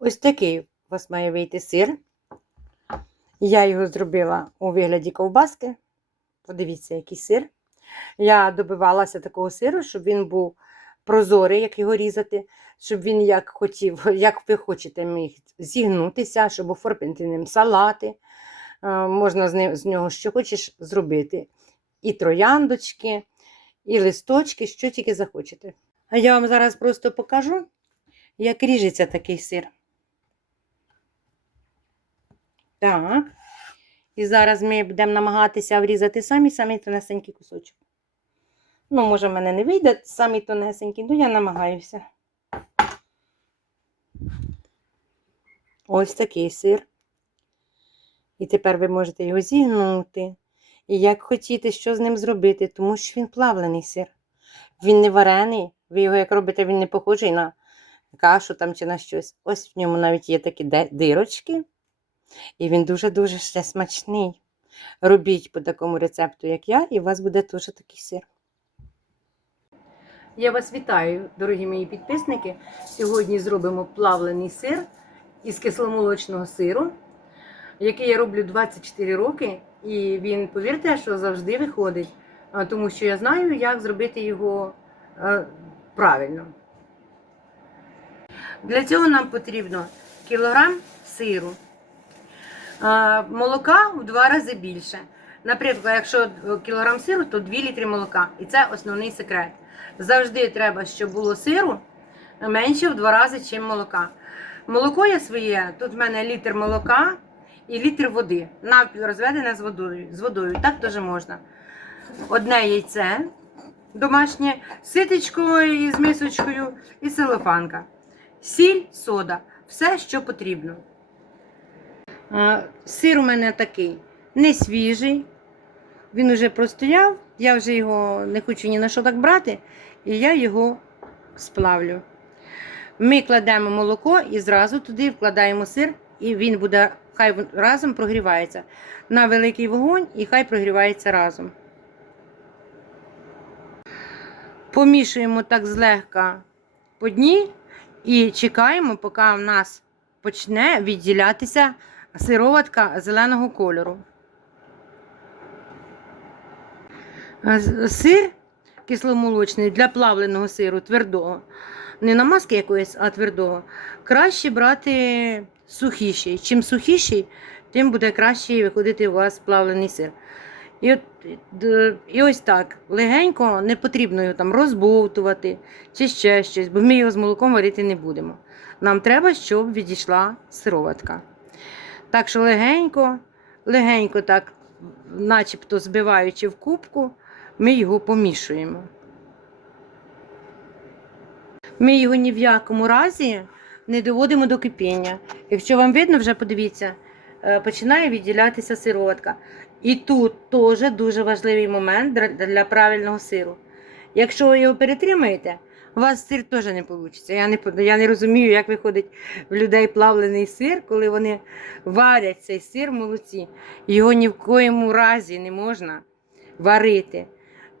Ось такий у вас має вийти сир. Я його зробила у вигляді ковбаски. Подивіться, який сир. Я добивалася такого сиру, щоб він був прозорий, як його різати, щоб він як хотів, як ви хочете, міг зігнутися, щоб оформити ним салати. Е, Можна з нього що хочеш зробити. І трояндочки, і листочки, що тільки захочете. А я вам зараз просто покажу, як ріжеться такий сир. Так. І зараз ми будемо намагатися врізати самі самі тонесенький кусочок. Ну, може, в мене не вийде самі тонесенький, ну я намагаюся. Ось такий сир. І тепер ви можете його зігнути. І як хотіте, що з ним зробити, тому що він плавлений сир. Він не варений. Ви його як робите, він не похожий на кашу там чи на щось. Ось в ньому навіть є такі дирочки. І він дуже-дуже ще смачний. Робіть по такому рецепту, як я, і у вас буде теж такий сир. Я вас вітаю, дорогі мої підписники. Сьогодні зробимо плавлений сир із кисломолочного сиру, який я роблю 24 роки. І він, повірте, що завжди виходить, тому що я знаю, як зробити його правильно. Для цього нам потрібно кілограм сиру, молока в два рази більше. Наприклад, якщо кілограм сиру, то 2 літри молока. І це основний секрет. Завжди треба, щоб було сиру менше в два рази, ніж молока. Молоко є своє, тут в мене літр молока і літр води. Навпіл розведене з водою. З водою. Так теж можна. Одне яйце домашнє, ситечко із мисочкою і селофанка. Сіль, сода. Все, що потрібно. Сир у мене такий не свіжий. Він уже простояв, я вже його не хочу ні на що так брати, і я його сплавлю. Ми кладемо молоко і зразу туди вкладаємо сир, і він буде, хай разом прогрівається. На великий вогонь і хай прогрівається разом. Помішуємо так злегка по дні і чекаємо, поки в нас почне відділятися сироватка зеленого кольору. Е, Сир кисломолочний для плавленого сиру твердого, не намазки якоїсь, а твердого, краще брати сухіший. Чим сухіший, тим буде краще виходити у вас плавлений сир. І, от, і ось так, легенько, не потрібно його там розбовтувати чи ще щось, бо ми його з молоком варити не будемо. Нам треба, щоб відійшла сироватка. Так що легенько, легенько, так, начебто збиваючи в кубку, ми його помішуємо. Ми його ні в якому разі не доводимо до кипіння. Якщо вам видно, вже подивіться, е, починає відділятися сироватка. І тут теж дуже важливий момент для- для правильного сиру. Якщо ви його перетримаєте, у вас сир теж не вийде. Я не, я не розумію, як виходить в людей плавлений сир, коли вони варять цей сир в молоці. Його ні в коєму разі не можна варити.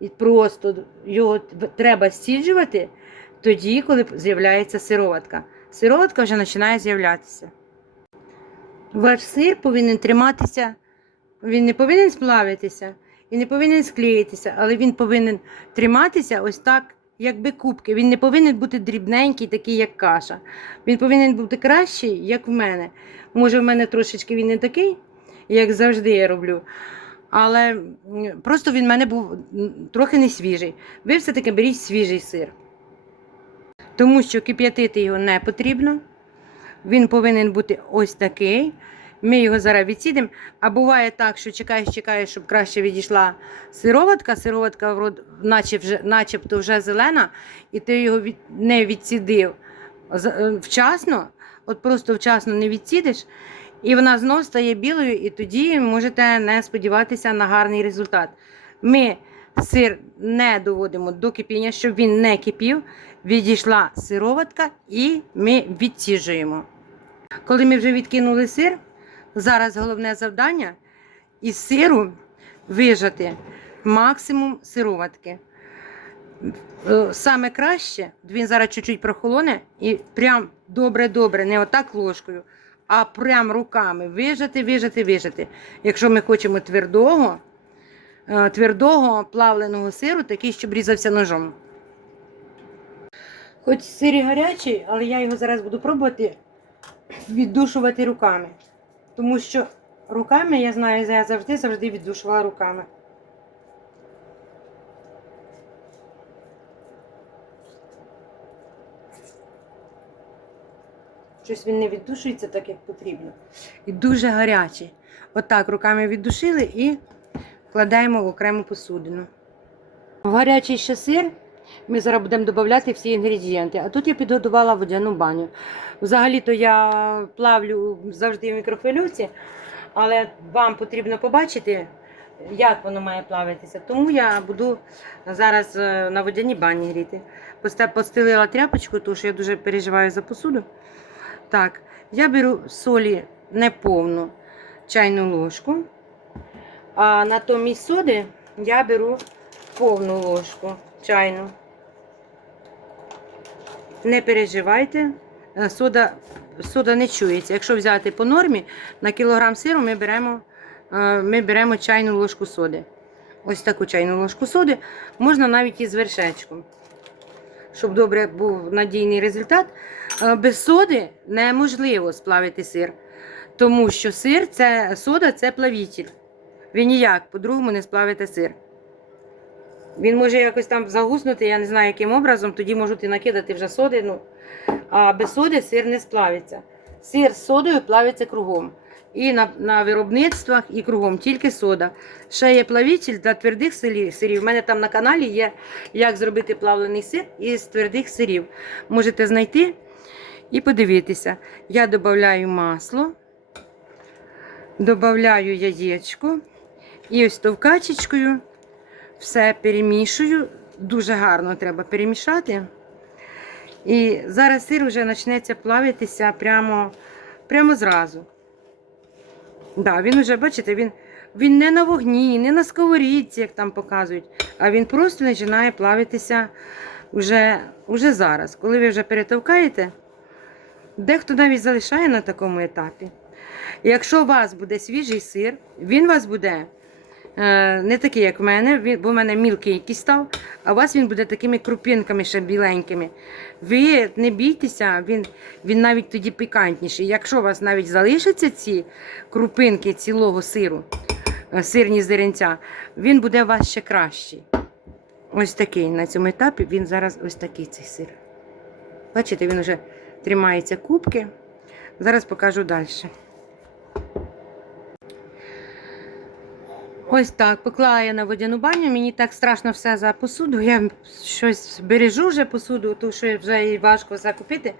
І просто його треба стіджувати тоді, коли з'являється сироватка. Сироватка вже починає з'являтися. Ваш сир повинен триматися, він не повинен сплавитися і не повинен склеїтися, але він повинен триматися ось так, якби кубки. Він не повинен бути дрібненький, такий, як каша. Він повинен бути кращий, як в мене. Може, в мене трошечки він не такий, як завжди я роблю. Але просто він в мене був трохи не свіжий. Ви все-таки беріть свіжий сир. Тому що кип'ятити його не потрібно. Він повинен бути ось такий. Ми його зараз відсідимо. А буває так, що чекаєш, чекаєш, щоб краще відійшла сироватка. Сироватка наче вже, начебто вже зелена, і ти його від, не відсідив е, вчасно, от просто вчасно не відсідиш, і вона знов стає білою, і тоді можете не сподіватися на гарний результат. Ми сир не доводимо до кипіння, щоб він не кипів. Відійшла сироватка і ми відсіжуємо. Коли ми вже відкинули сир, зараз головне завдання із сиру вижати максимум сироватки. Е, Саме краще, він зараз чуть-чуть прохолоне і прям добре-добре, не отак ложкою, а прям руками вижати, вижати, вижати. Якщо ми хочемо твердого, е, твердого плавленого сиру, такий, щоб різався ножом. Хоч сир і гарячий, але я його зараз буду пробувати віддушувати руками. Тому що руками, я знаю, я завжди завжди віддушувала руками. Щось він не віддушується так, як потрібно. І дуже гарячий. Отак руками віддушили і вкладаємо в окрему посудину. Гарячий ще сир ми зараз будемо додати всі інгредієнти. А тут я підготувала водяну баню. Взагалі-то я плавлю завжди в мікрохвильовці, але вам потрібно побачити, як воно має плавитися. Тому я буду зараз е, на водяній бані гріти. Постелила тряпочку, тому що я дуже переживаю за посуду. Так, я беру солі неповну чайну ложку, а натомість соди я беру повну ложку чайну. Не переживайте, е, сода, сода не чується. Якщо взяти по нормі, на кілограм сиру ми беремо, е, ми беремо чайну ложку соди. Ось таку чайну ложку соди. Можна навіть із вершечком. Щоб добре був надійний результат. Е, Без соди неможливо сплавити сир. Тому що сир це сода це плавітель. Ви ніяк по-другому не сплавите сир. Він може якось там загуснути, я не знаю, яким образом, тоді можуть і накидати вже соди. Ну, а без соди сир не сплавиться. Сир з содою плавиться кругом. І на, на виробництвах, і кругом, тільки сода. Ще є плавитель для твердих сирів. У мене там на каналі є, як зробити плавлений сир із твердих сирів. Можете знайти і подивитися. Я додаю масло, додаю яєчко і ось товкачечкою все перемішую. Дуже гарно треба перемішати. І зараз сир вже почнеться плавитися прямо, прямо зразу. Да, він вже, бачите, він, він не на вогні, не на сковорідці, як там показують, а він просто починає плавитися вже, вже зараз. Коли ви вже перетовкаєте, дехто навіть залишає на такому етапі. Якщо у вас буде свіжий сир, він вас буде не такий, як в мене, бо в мене мілкий якийсь став, а у вас він буде такими крупинками ще біленькими. Ви не бійтеся, він, він навіть тоді пікантніший. Якщо у вас навіть залишаться ці крупинки цілого сиру, е, сирні зеренця, він буде у вас ще кращий. Ось такий на цьому етапі він зараз ось такий цей сир. Бачите, він вже тримається кубки. Зараз покажу далі. Ось так, поклала я на водяну баню. Мені так страшно все за посуду. Я щось бережу вже посуду, тому що вже її важко закупити.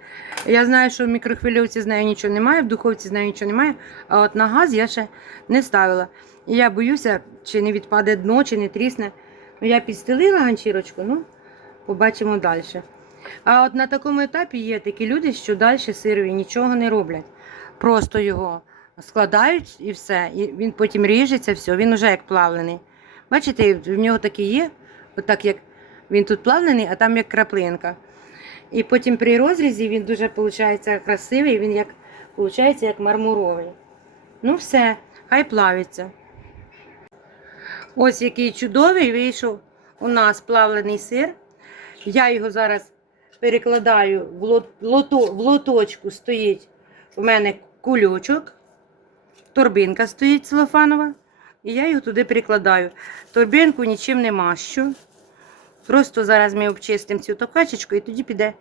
Я знаю, що в мікрохвильовці з нею нічого немає, в духовці з нею нічого немає, а от на газ я ще не ставила. І я боюся, чи не відпаде дно, чи не трісне. Ну, я підстелила ганчірочку, ну, побачимо далі. А от на такому етапі є такі люди, що далі сирові нічого не роблять. Просто його складають і все. І він потім ріжеться, все, він уже як плавлений. Бачите, в нього такі є, отак як він тут плавлений, а там як краплинка. І потім при розрізі він дуже виходить красивий, він як виходить як мармуровий. Ну все, хай плавиться. Ось який чудовий вийшов у нас плавлений сир. Я його зараз перекладаю в лоточку стоїть у мене кульочок, торбинка стоїть целофанова, і я його туди перекладаю. Торбинку нічим не мащу. Просто зараз ми обчистимо цю токачечку і тоді піде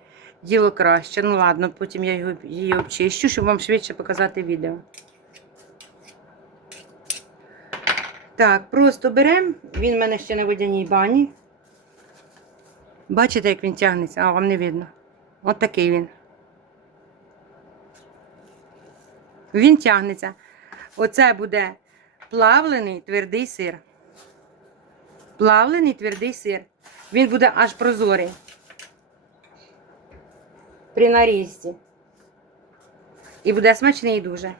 діло краще. Ну ладно, потім я її обчищу, щоб вам швидше показати відео. Так, просто беремо, він в мене ще на водяній бані. Бачите, як він тягнеться, а вам не видно. От такий він. Він тягнеться. Оце буде плавлений твердий сир. Плавлений твердий сир. Він буде аж прозорий. При нарізці. І буде смачний дуже.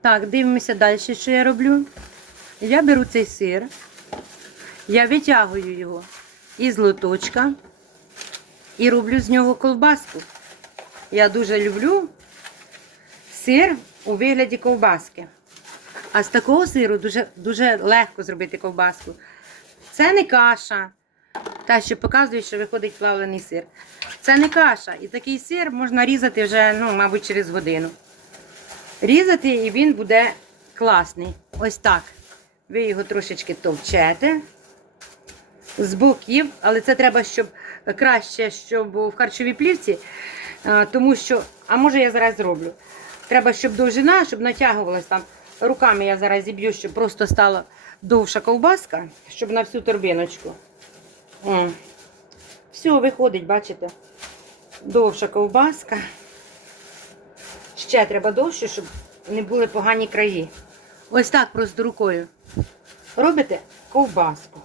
Так, дивимося далі, що я роблю. Я беру цей сир, я витягую його із лоточка і роблю з нього колбаску. Я дуже люблю сир у вигляді ковбаски. А з такого сиру дуже, дуже легко зробити ковбаску. Це не каша. Та, що показує, що виходить плавлений сир. Це не каша. І такий сир можна різати вже, ну, мабуть, через годину. Різати і він буде класний. Ось так. Ви його трошечки товчете з боків, але це треба, щоб краще, щоб в харчовій плівці, е, тому що, а може я зараз зроблю. Треба, щоб довжина, щоб натягувалась там. Руками я зараз зіб'ю, щоб просто стала довша ковбаска, щоб на всю торбиночку. О. Все, виходить, бачите? Довша ковбаска. Ще треба довше, щоб не були погані краї. Ось так просто рукою. Робите ковбаску.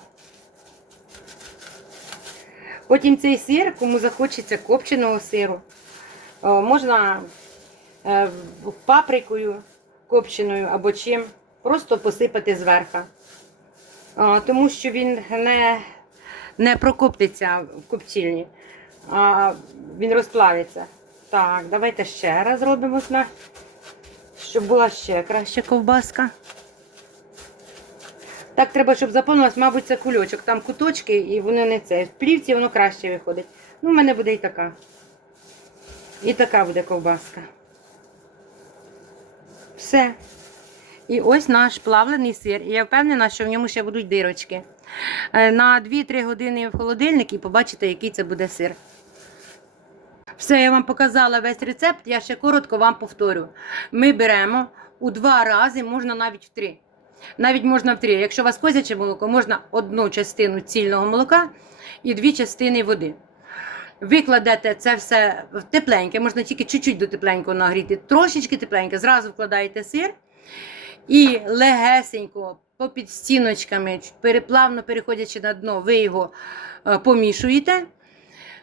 Потім цей сир, кому захочеться копченого сиру, можна е, паприкою копченою або чим, просто посипати зверху. Е, Тому що він не, не прокоптиться в коптильні, а він розплавиться. Так, давайте ще раз робимо, щоб була ще краща ковбаска. Так треба, щоб заповнилось, мабуть, це кульочок. Там куточки і воно не це. В плівці воно краще виходить. Ну, в мене буде і така. І така буде ковбаска. Все. І ось наш плавлений сир. І я впевнена, що в ньому ще будуть дирочки. Е, На 2-3 години в холодильник і побачите, який це буде сир. Все, я вам показала весь рецепт. Я ще коротко вам повторю. Ми беремо у два рази, можна навіть в три. Навіть можна в три. Якщо у вас козяче молоко, можна одну частину цільного молока і дві частини води. Ви кладете це все в тепленьке, можна тільки чуть-чуть до тепленького нагріти, трошечки тепленьке, зразу вкладаєте сир і легесенько попід стіночками, переплавно переходячи на дно, ви його е, помішуєте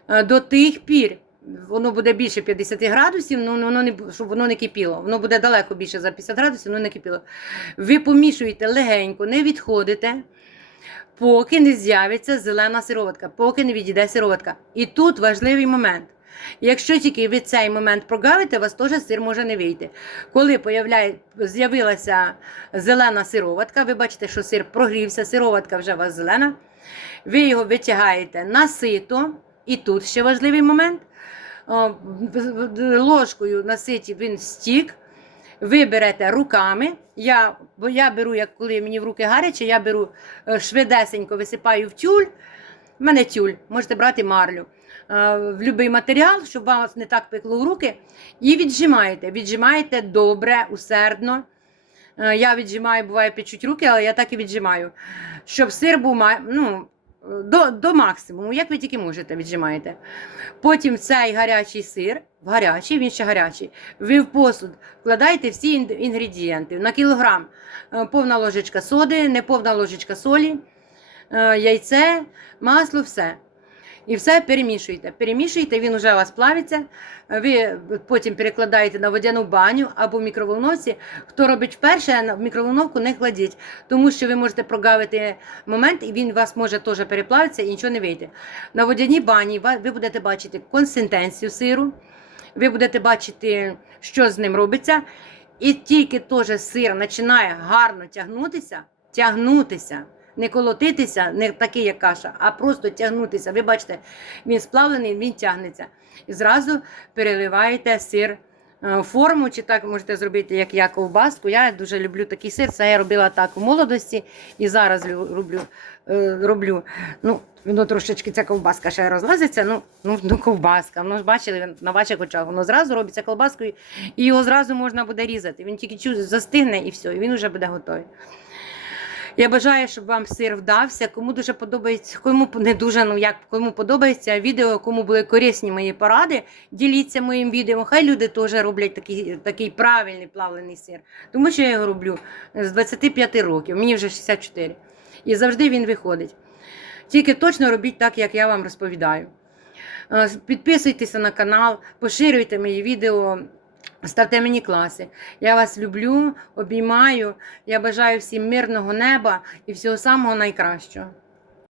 е, до тих пір. Воно буде більше 50 градусів, ну воно не щоб воно не кипіло. Воно буде далеко більше за 50 градусів, воно не кипіло. Ви помішуєте легенько, не відходите, поки не з'явиться зелена сироватка, поки не відійде сироватка. І тут важливий момент. Якщо тільки ви цей момент прогавите, у вас теж сир може не вийти. Коли з'явилася зелена сироватка, ви бачите, що сир прогрівся, сироватка вже у вас зелена. Ви його витягаєте на сито, і тут ще важливий момент. Ложкою на ситі він стік. Ви берете руками. Я, бо я беру, як коли мені в руки гаряче, я беру е, швидесенько, висипаю в тюль. В мене тюль, можете брати марлю. е, В будь-який матеріал, щоб вас не так пекло в руки. І віджимаєте. Віджимаєте добре, усердно. Е, Я віджимаю, буває, печуть руки, але я так і віджимаю. Щоб сир був ну, до, до максимуму, як ви тільки можете, віджимаєте. Потім цей гарячий сир, гарячий, він ще гарячий. Ви в посуд вкладаєте всі інгредієнти. На кілограм е, повна ложечка соди, неповна ложечка солі, е, яйце, масло, все. І все перемішуєте. Перемішуєте, він вже у вас плавиться. Ви потім перекладаєте на водяну баню або в мікроволновці. Хто робить вперше, в мікроволновку не кладіть, тому що ви можете прогавити момент, і він вас може теж переплавитися і нічого не вийде. На водяній бані ви будете бачити консистенцію сиру, ви будете бачити, що з ним робиться. І тільки теж сир починає гарно тягнутися, тягнутися, не колотитися, не такий, як каша, а просто тягнутися. Ви бачите, він сплавлений, він тягнеться. І зразу переливаєте сир е, форму, чи так можете зробити, як я ковбаску. Я дуже люблю такий сир. Це я робила так у молодості і зараз роблю. е, роблю. Ну, воно трошечки ця ковбаска ще розлазиться. Ну, ну, ну ковбаска. Воно ж бачили на ваших очах. Воно зразу робиться ковбаскою, і його зразу можна буде різати. Він тільки застигне і все, і він вже буде готовий. Я бажаю, щоб вам сир вдався. Кому дуже подобається, кому не дуже, ну як кому подобається відео, кому були корисні мої поради, діліться моїм відео. Хай люди теж роблять такий, такий правильний плавлений сир. Тому що я його роблю з 25 років, мені вже 64. І завжди він виходить. Тільки точно робіть так, як я вам розповідаю. Е, Підписуйтеся на канал, поширюйте мої відео, ставте мені класи. Я вас люблю, обіймаю. Я бажаю всім мирного неба і всього самого найкращого.